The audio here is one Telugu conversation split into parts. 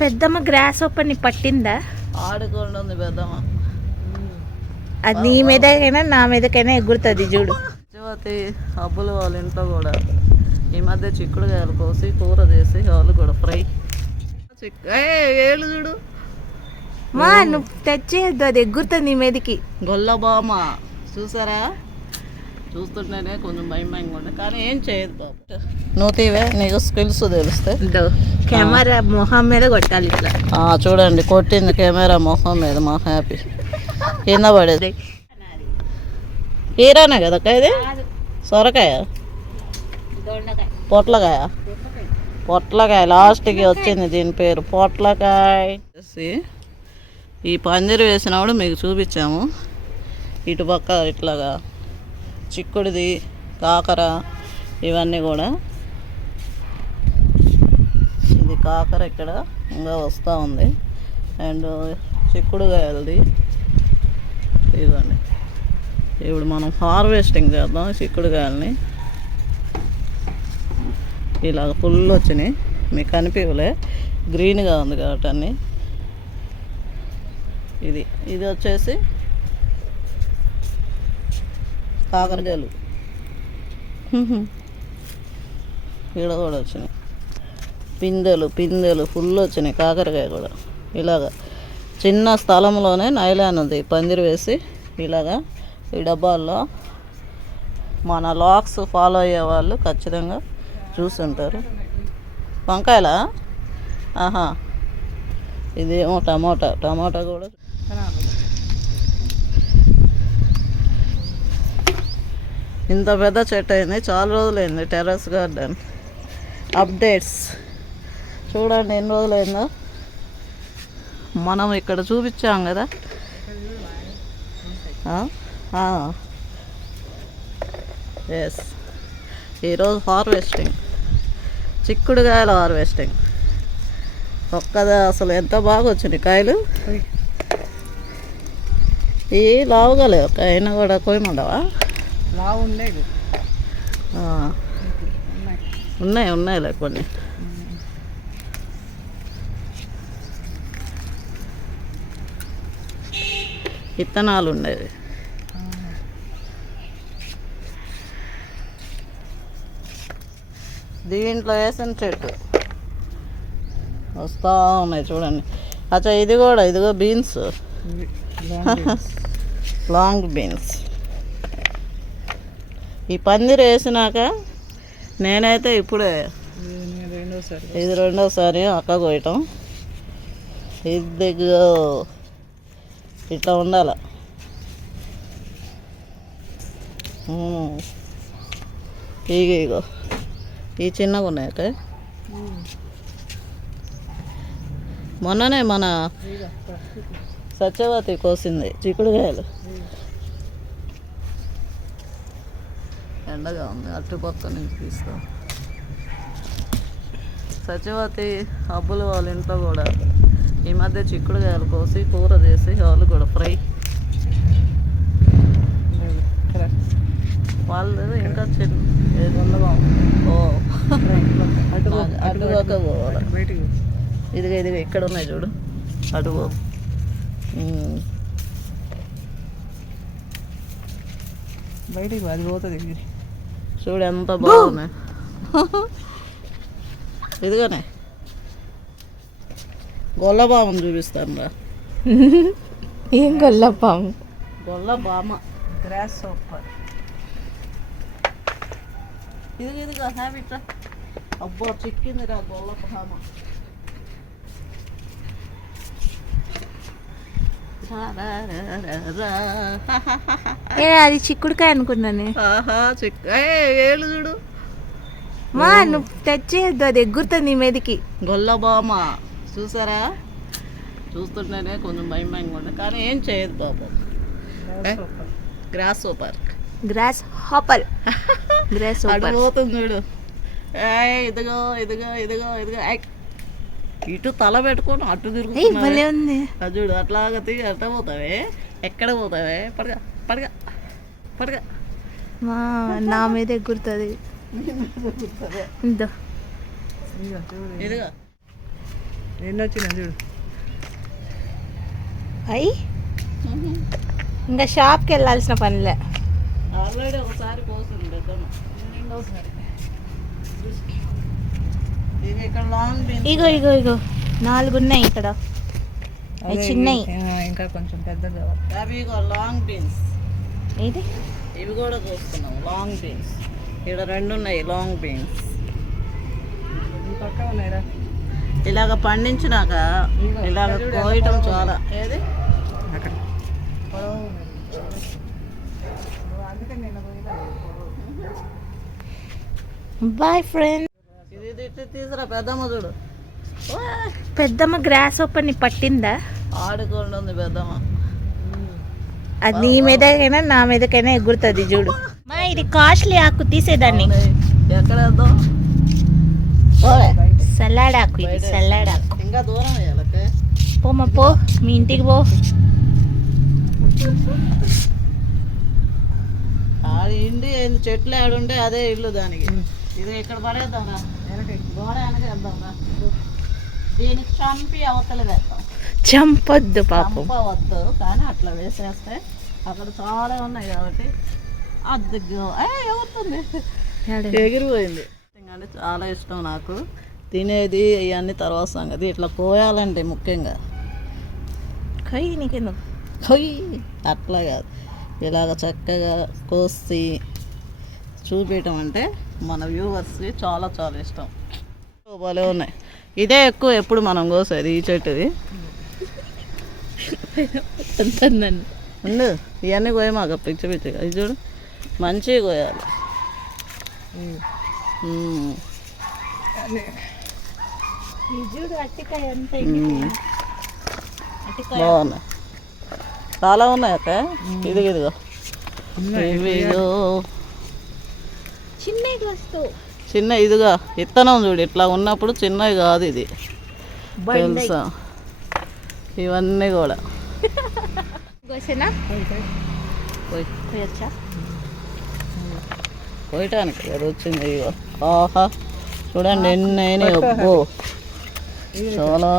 పెద్దమ్మ గ్రాస్ ఓపెన్ పట్టిందా? ఆడుకోండి పెద్దమ్మ. అది నీ మీదకైనా నా మీదకైనా ఎగురుతుంది చూడు. శివతి అబ్బులు వాళ్ళ ఇంట్లో కూడా ఈ మధ్య చిక్కుడుకాయలు కోసి కూర చేసి వాళ్ళు కూడా ఫ్రై. ఏళ్ళు చూడు మా నువ్వు తెచ్చేయద్దు, అది ఎగురుతుంది నీ మీదకి. గొల్లబామ చూసారా? చూస్తుంటేనే కొంచెం భయంగా ఉంటుంది కానీ ఏం చేయదు బాబు. నువ్వు తీవే, నీకు స్కిల్స్ తెలుస్తాయి. కెమెరా మొహం మీద కొట్టాలి ఇట్లా. చూడండి కొట్టింది కెమెరా మొహం మీద. మా హ్యాపీ కింద పడేది. హీరానే కదా ఇది? సొరకాయ, పొట్లకాయ. పొట్లకాయ లాస్ట్కి వచ్చింది దీని పేరు పొట్లకాయ. ఈ పందిరి వేసినప్పుడు మీకు చూపించాము. ఇటుపక్క ఇట్లాగా చిక్కుడిది, కాకర, ఇవన్నీ కూడా. ఇది కాకర ఇక్కడ ఇంకా వస్తూ ఉంది. అండ్ చిక్కుడుకాయలది ఇదిగోండి. ఇప్పుడు మనం హార్వెస్టింగ్ చేద్దాం చిక్కుడుకాయలని. ఇలాగ ఫుల్ వచ్చినాయి, మీకు కనిపించలే, గ్రీన్గా ఉంది కాబట్టి అన్నీ. ఇది వచ్చేసి కాకరకాయలు. ఇక్కడ కూడా వచ్చినాయి పిందెలు ఫుల్ వచ్చినాయి కాకరకాయ కూడా. ఇలాగ చిన్న స్థలంలోనే నైలాన్ ఉంది పందిరి వేసి ఇలాగా ఈ డబ్బాల్లో. మన లాక్స్ ఫాలో అయ్యే వాళ్ళు ఖచ్చితంగా చూసుంటారు. వంకాయలా? ఆహా, ఇదేమో టమాటా కూడా. ఇంత పెద్ద చెట్టు అయింది, చాలా రోజులైంది. టెర్రస్ గార్డెన్ అప్డేట్స్ చూడండి ఎన్ని రోజులైందో. మనం ఇక్కడ చూపించాం కదా. ఎస్, ఈరోజు హార్వెస్టింగ్, చిక్కుడుకాయల హార్వెస్టింగ్. ఒక్కదా అసలు ఎంత బాగా వచ్చినాయి కాయలు. ఈ లావుగా లేవు, అయినా కూడా కొయ్యమండవా? ఉన్నాయిలే కొన్ని. విత్తనాలు ఉండేవి. దీంట్లో వేసిన చెట్టు వస్తూ ఉన్నాయి చూడండి. అచ్చా ఇది కూడా, ఇదిగో బీన్స్, లాంగ్ బీన్స్. ఈ పందిరి వేసినాక నేనైతే ఇప్పుడే ఇది రెండోసారి అక్క కోయటం. ఇదిగో ఇట్లా ఉండాల. ఇగో ఈ చిన్నగా ఉన్నాయి అక్క. మొన్ననే మన సత్యవతి కోసింది చిక్కుడుకాయలు. ఎండగా ఉంది, అట్టుపక్క నుంచి తీస్తాం. సత్యవతి అబ్బులు వాళ్ళ ఇంట్లో కూడా ఈ మధ్య చిక్కుడుకాయలు కోసి కూర చేసి వాళ్ళు కూడా ఫ్రై. వాళ్ళు ఇంకా అటుపక్క పోవాలి. ఇదిగో ఇక్కడ ఉన్నాయి చూడు, అటు పో. బయటికి అది పోతుంది చూడు ఎంత బాగున్నాయి. ఇదిగానే గొల్లబామను చూపిస్తాను రా. ఏం గొల్లబామ? గొల్లబామ గ్రాస్ సూపర్. ఇదిగా హ్యాబిట్ రా. అబ్బో చిక్కింది రా గొల్లబామ. అది చిక్కుడుకాయ అనుకున్నాను. ఏళ్ళు చూడు మా నువ్వు తెచ్చేయద్దు, అది ఎగురుతుంది నీ మీదకి. గొల్లబామ చూసారా? చూస్తుంటేనే కొంచెం భయంగా ఉంటుంది కానీ ఏం చేయదు బాబు. గ్రాస్ హాపర్ పోతుంది చూడు. ఇదిగో ఇటు తల పెట్టుకొని అటు తిరుగుతుంది. చూడు అట్లాగా తిరిగి అట్ట పోతావే. ఎక్కడ పోతావే? పడగా నా మీద ఎగురుతుంది. ఇదిగా ఎన్ని వచ్చినా చూడు. అయ్యి ఇంకా షాప్కి వెళ్ళాల్సిన పనిలే. ఆల్రెడీ ఒకసారి పోతుంది పెద్దమ్మ, ఇంకోసారి ఇది ఇక్కడ లాంగ్ బీన్స్. ఇగో ఇగో ఇగో 4 ఉన్నాయి ఇక్కడ, అవి చిన్నవి. ఇంకా కొంచెం పెద్దగా కావాలి. అవి ఇగో లాంగ్ బీన్స్. ఇది ఇవి కూడా చూస్తున్నాం లాంగ్ బీన్స్. ఇక్కడ 2 ఉన్నాయి లాంగ్ బీన్స్. పక్క ఉన్నాయిరా. ఇలాగ పండించినాక ఇలాగ కోయటం చాలా. ఏది అక్కడ బాయ్ ఫ్రెండ్. ఇది తీసురా పెద్దమ్మ చూడు. పెద్దమ్మ గ్రాస్ ఓపెన్ పట్టిందా? ఆడుకోండి ఉంది పెద్దమ్మ. అది నీ మీదకైనా నా మీదకైనా ఎగురుతుంది చూడు. మా ఇది కాస్ట్లీ ఆకు, తీసేదాన్ని. ఎక్కడ వేద్దాం? సలాడ్ ఆకు, ఇది సలాడ్ ఆకు. ఇంకా దూరం వేయాలకే. పోమ్మా పో, మీ ఇంటికి పో. ఆడ ఇండి చెట్లు ఆడుంటే అదే ఇల్లు దానికి. ఇది ఇక్కడ పడేద్దాంరా, గోడ వెనక వేద్దాంరా. దీనికి చంపి అవతల వేద్దాం. చంపొద్దు పాపం. చంపవద్దు కానీ అట్లా వేసేస్తే అక్కడ చాలా ఉన్నాయి కాబట్టి అది ఎగురుతుంది, ఎగిరిపోయింది. అంటే చాలా ఇష్టం నాకు. తినేది ఇవన్నీ తర్వాత సంగతి. ఇట్లా కోయాలంటే ముఖ్యంగా కయ్యి నీకెందుకు కొయ్యి అట్లా కాదు, ఇలాగ చక్కగా కోసి చూపించడం అంటే మన వ్యూవర్స్కి చాలా చాలా ఇష్టం. భలే ఉన్నాయి. ఇదే ఎక్కువ ఎప్పుడు మనం కోసేది ఈ చెట్టుది. ఉండు ఇవన్నీ కోయమాక పిచ్చి పిచ్చిగా. ఇది చూడు మంచిగా కోయాలి. బాగున్నాయి, చాలా ఉన్నాయి అక్క. ఇదిగో ఇవిగో చిన్న ఇదిగా ఇత్తనం చూడు. ఇట్లా ఉన్నప్పుడు చిన్నవి కాదు ఇది, తెలుసా? ఇవన్నీ కూడా కోయటానికి అది వచ్చింది. ఇగో ఆహా చూడండి ఎన్నైనా. అబ్బో చాలా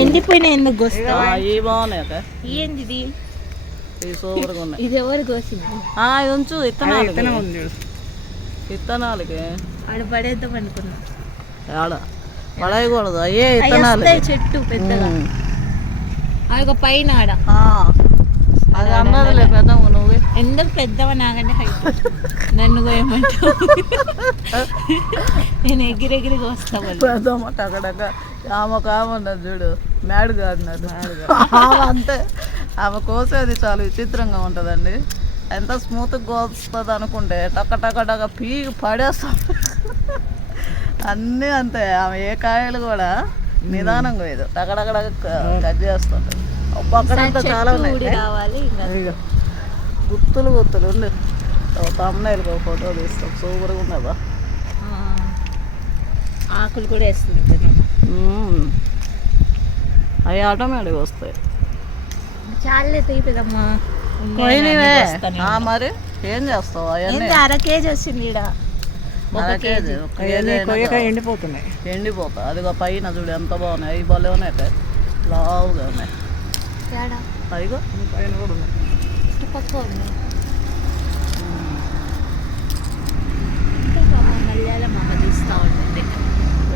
ఎండిపోయినాయి. ఎందుకు కోస్తా? ఇవి బాగున్నాయి అక్క. ఏంది ఇది? ఇవి సూపర్గా ఉన్నాయి. ఇది ఎవరు కోసింది? ఇది ఉంచు. ఇత్తనాలకి ఆడ పడేద్దాం అనుకున్నా. ఆడ పడేయకూడదు, అయ్యే ఇత్తనాలు. చెట్టు పెద్దగా ఒక పైన ఆడ. అది అన్నదిలే పెద్దమ్మ. నువ్వు ఎందుకు పెద్దవ? నాకంటే హైట్. నన్ను కోయమంటావు? నేను ఎగిరెగిరి కోస్తా. పెద్దమ్మ అక్కడక్క ఆమె కామన్నది చూడు, మ్యాడ్ కాదు అంతే. ఆమె కోసేది చాలా విచిత్రంగా ఉంటుందండి. ఎంత స్మూత్గా కోస్తుంది అనుకుంటే టక్క టక్క టక్క పీకి పడేస్తాం. అన్నీ అంతే. ఆమె ఏ కాయలు కూడా నిదానంగా పోయేది, టక్కడక్కడ కట్ చేస్తుంటుంది. పక్కనంతా చాలా ఉన్నాయి. గుత్తులు గుత్తులు ఉండి తమ్ముళ్ళకి ఒక ఫోటో తీస్తాం. సూపర్గా ఉన్నదా. ఆకులు కూడా వేస్తుంది. అవి ఆటోమేటిక్ వస్తాయి. చాలే తీపిదమ్మా. మరి ఏం చేస్తావు? అవన్నీ 1/2 కేజీ వచ్చింది. ఎండిపోతున్నాయి. ఎండిపోతా. అదిగో పైన చూడు ఎంత బాగున్నాయి. అవి భలే ఉన్నాయి, లావుగా ఉన్నాయి. అదిగో పైన కూడా ఉన్నాయి.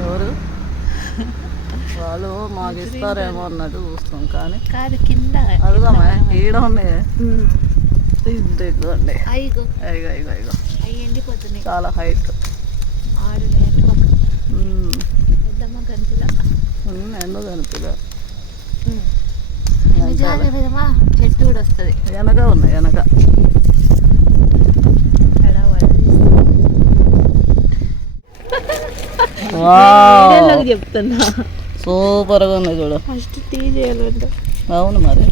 ఎవరు వాళ్ళు మాకు ఇస్తారేమో అన్నట్టు చూస్తాం కానీ కాదు, కింద అదిగో ఈడ ఉన్నాయి. ఇదిగోండి అయ్యో అయ్యో అయ్యో అయ్యో ఎండిపోతున్నాయి. చాలా హైట్. ఎందుకు కనిపిదా? చెట్టు కూడా వస్తుంది. వెనక ఉన్నాయి, వెనక. చెప్తున్నా సూపర్గా ఉంది చూడు. ఫస్ట్ టీ చేయాలంట. అవును మరి.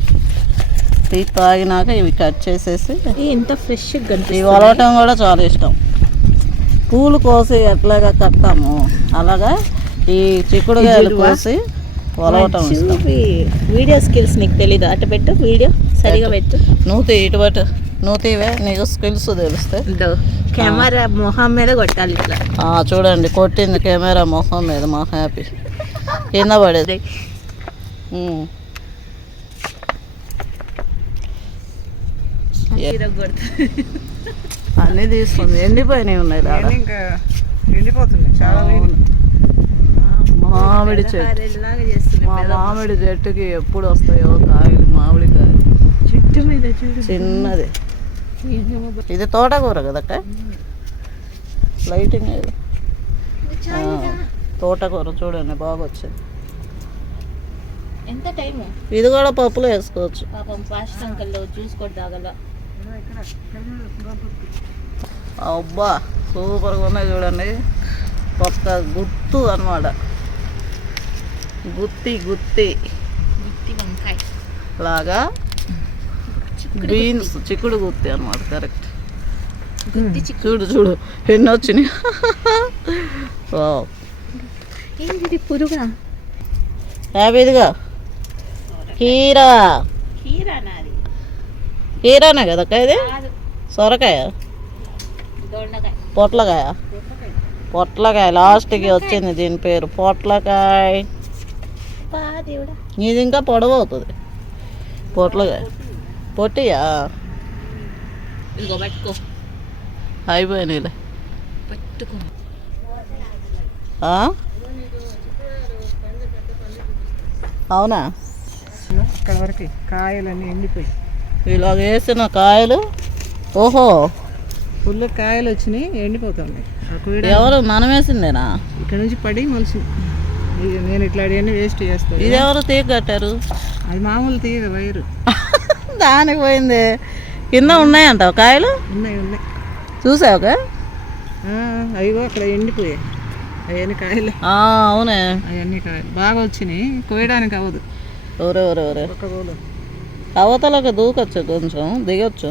టీ తాగినాక ఇవి కట్ చేసేసి ఎంత ఫ్రెష్గా ఇవి వలవటం కూడా చాలా ఇష్టం. పూలు కోసి ఎట్లాగా కట్టాము అలాగా ఈ చిక్కుడుకాయలు కోసి వలవటం ఇష్టం. వీడియో స్కిల్స్ నీకు తెలీదు. అటు పెట్టు, వీడియో సరిగా పెట్టు. నువ్వు ఇటు పెట్టు. నువ్వు తీవే, నీకు స్కిల్స్ తెలిస్తే. కెమెరా మొహం మీద కొట్టాలి ఇట్లా. చూడండి కొట్టింది కెమెరా మొహం మీద. మా హ్యాపీ. కింద పడేది. అన్నీ తీసుకుంది. ఎండిపోయినాయి ఉన్నాయి దాంట్లో. ఇంకా ఎండిపోతుంది చాలా. మామిడి చెట్టు, మా మామిడి చెట్టుకి ఎప్పుడు వస్తాయో కాయలు, మామిడికాయలు. చెట్టు మీద చూడు చిన్నది. ఇది తోటకూర కదక్క, లైటింగ్ ఇది. తోటకూర చూడండి బాగా వచ్చింది. ఎంత టైం? ఇది కూడా పప్పులో వేసుకోవచ్చు. పాపం ఫాస్ట్ అంకల్లో చూసుకోవడం తాగల. అబ్బా సూపర్గా ఉన్నాయి చూడండి. ఒక్క గుత్తు అన్నమాట, గుత్తి గుత్తి వంకాయ లాగా బీన్స్, చిక్కుడు గుత్తి అన్నమాట. కరెక్ట్. చూడు చూడు ఎన్ని వచ్చినాయి. ఏంటి పురుగా? హ్యాపీదిగా కీరా. కీరానే కదక్క ఇది? సొరకాయ, పొట్లకాయ. పొట్లకాయ లాస్ట్కి వచ్చింది దీని పేరు, పొట్లకాయ. ఇది ఇంకా పొడవు అవుతుంది పొట్లకాయ. పొట్టియా అయిపోయినాయిలే. అవునా? ఇక్కడ వరకు కాయలన్నీ ఎండిపోయి ఇలా వేసిన కాయలు. ఓహో, ఫుల్ కాయలు వచ్చినాయి, ఎండిపోతుంది. ఎవరు మనం వేసిందేనా? ఇక్కడ నుంచి పడి మలిసి నేను ఇట్లాంటివన్నీ వేస్ట్ చేస్తాను. ఇది ఎవరు తీగ కట్టారు? అది మామూలు తీగ వైరు. దానికి పోయింది. కింద ఉన్నాయంటావు కాయలు? ఉన్నాయి ఉన్నాయి. చూసావుగా? అవిగో అక్కడ ఎండిపోయాయి అవన్నీ కాయలు. అవునే, అవన్నీ కాయలు బాగా వచ్చినాయి, కోయడానికి అవ్వదు. ఎవరెవరెవరే అవతలకు దూకొచ్చు, కొంచెం దిగొచ్చు.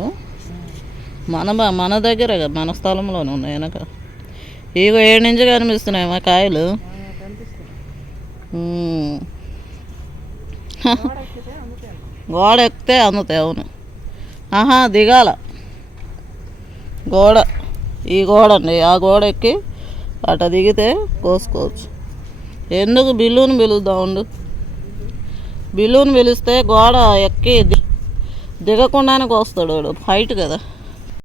మన దగ్గరే కదా, మన స్థలంలోనే ఉన్నాయి వెనక. ఇగో 7 నుంచి కనిపిస్తున్నాయి మా కాయలు. గోడ ఎక్కితే అందుతాయి. అవును. దిగాల గోడ. ఈ గోడ అండి, ఆ గోడ ఎక్కి అట దిగితే కోసుకోవచ్చు. ఎందుకు బిల్లుని పిలుద్దాం ఉండు. బిల్లుని పిలిస్తే గోడ ఎక్కి దిగకుండానే కోస్తాడు వాడు, హైట్ కదా.